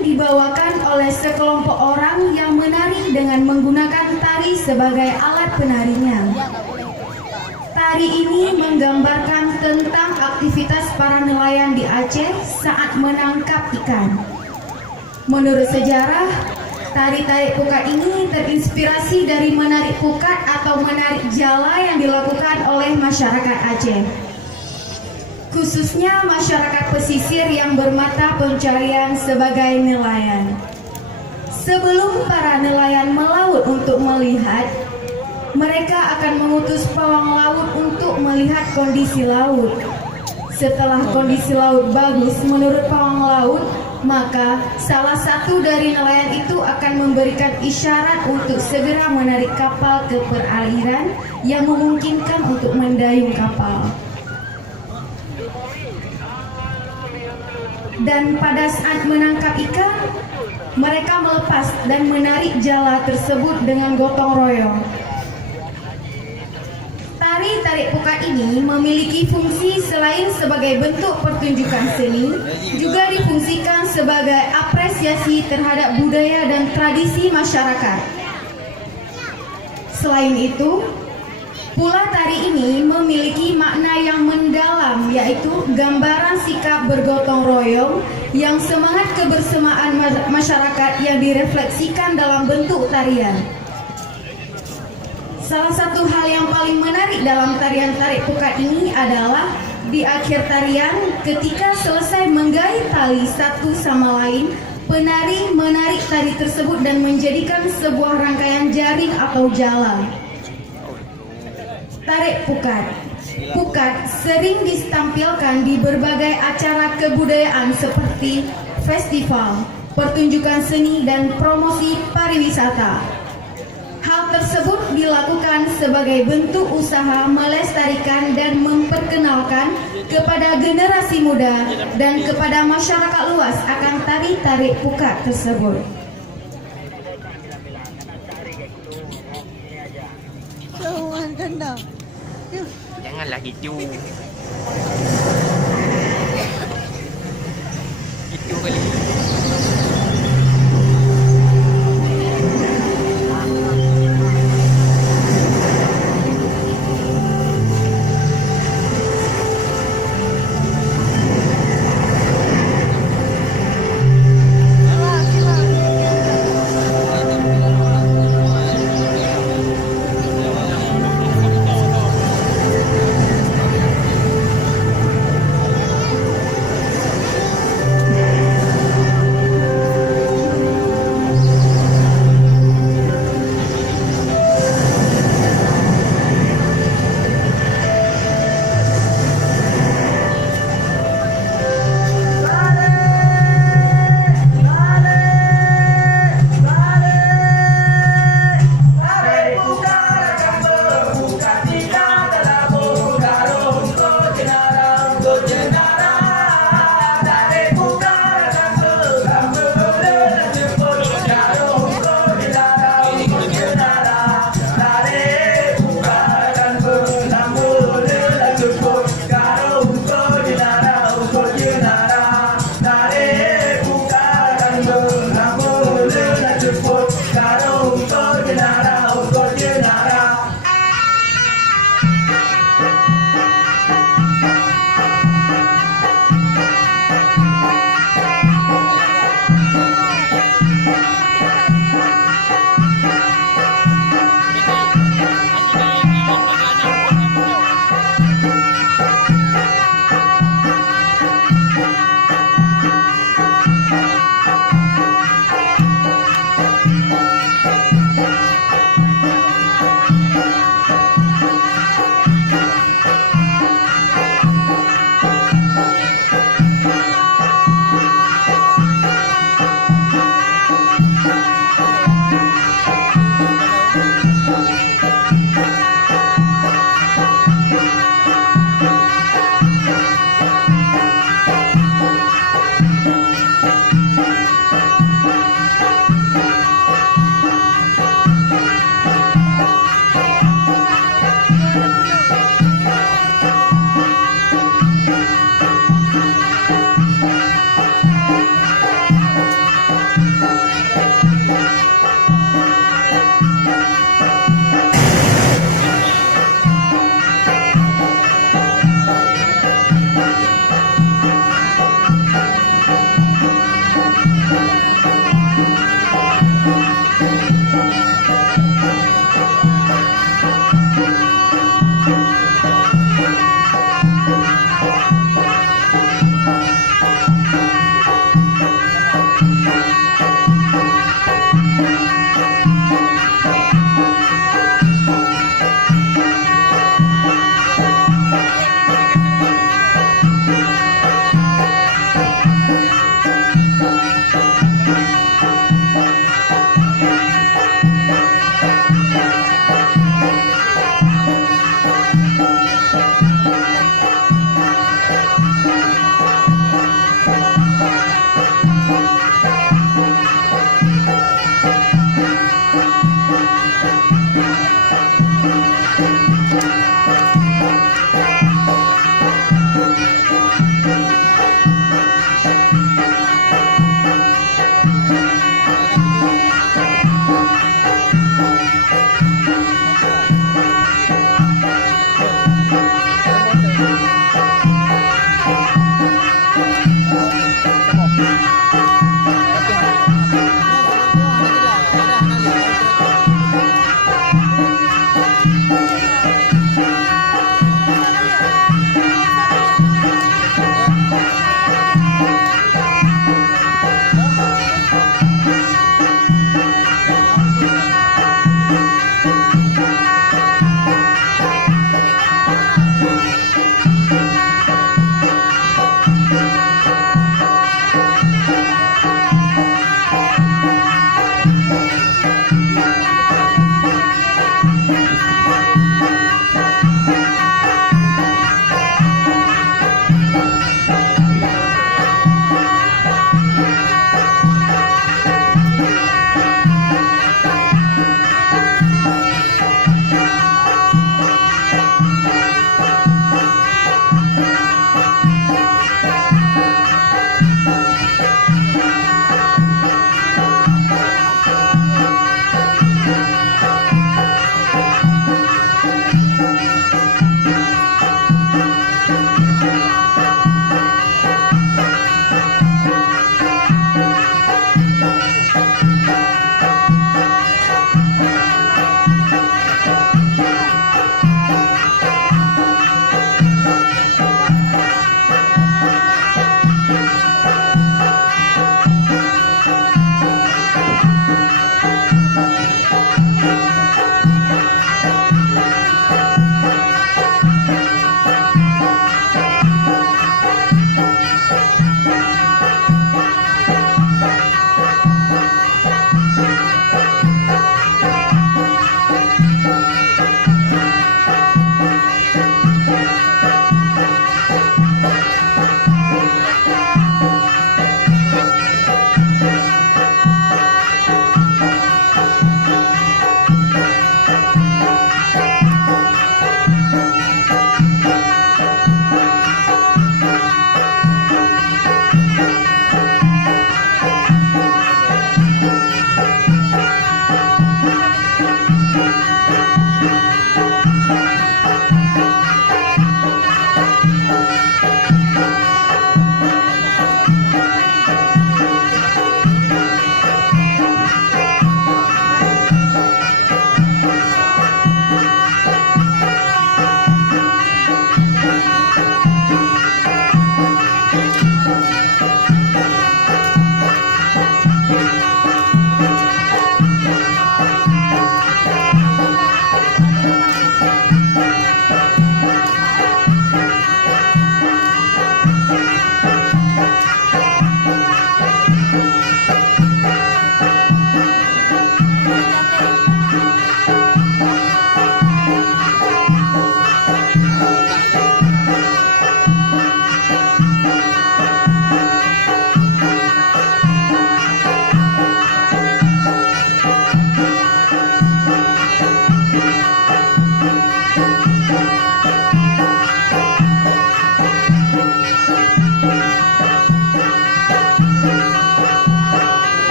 ini dibawakan oleh sekelompok orang yang menari dengan menggunakan tari sebagai alat penarinya. Tari ini menggambarkan tentang aktivitas para nelayan di Aceh saat menangkap ikan. Menurut sejarah, tari tarik pukat ini terinspirasi dari menarik pukat atau menarik jala yang dilakukan oleh masyarakat Aceh, khususnya masyarakat pesisir yang bermata pencarian sebagai nelayan. Sebelum para nelayan melaut untuk melihat, mereka akan mengutus pawang laut untuk melihat kondisi laut. Setelah kondisi laut bagus menurut pawang laut, maka salah satu dari nelayan itu akan memberikan isyarat untuk segera menarik kapal ke perairan yang memungkinkan untuk mendayung kapal. Dan pada saat menangkap ikan, mereka melepas dan menarik jala tersebut dengan gotong royong. Tari tarik pukat ini memiliki fungsi selain sebagai bentuk pertunjukan seni, juga difungsikan sebagai apresiasi terhadap budaya dan tradisi masyarakat. Selain itu, pula tari ini memiliki makna yang mendalam, yaitu gambaran sikap bergotong royong yang semangat kebersamaan masyarakat yang direfleksikan dalam bentuk tarian. Salah satu hal yang paling menarik dalam tarian tarik pukat ini adalah di akhir tarian, ketika selesai menggait tali satu sama lain, penari menarik tali tersebut dan menjadikan sebuah rangkaian jaring atau jala. Tarik pukat. Pukat sering ditampilkan di berbagai acara kebudayaan seperti festival, pertunjukan seni, dan promosi pariwisata. Hal tersebut dilakukan sebagai bentuk usaha melestarikan dan memperkenalkan kepada generasi muda dan kepada masyarakat luas akan tari tarik pukat tersebut. Janganlah gitu. Itu kali.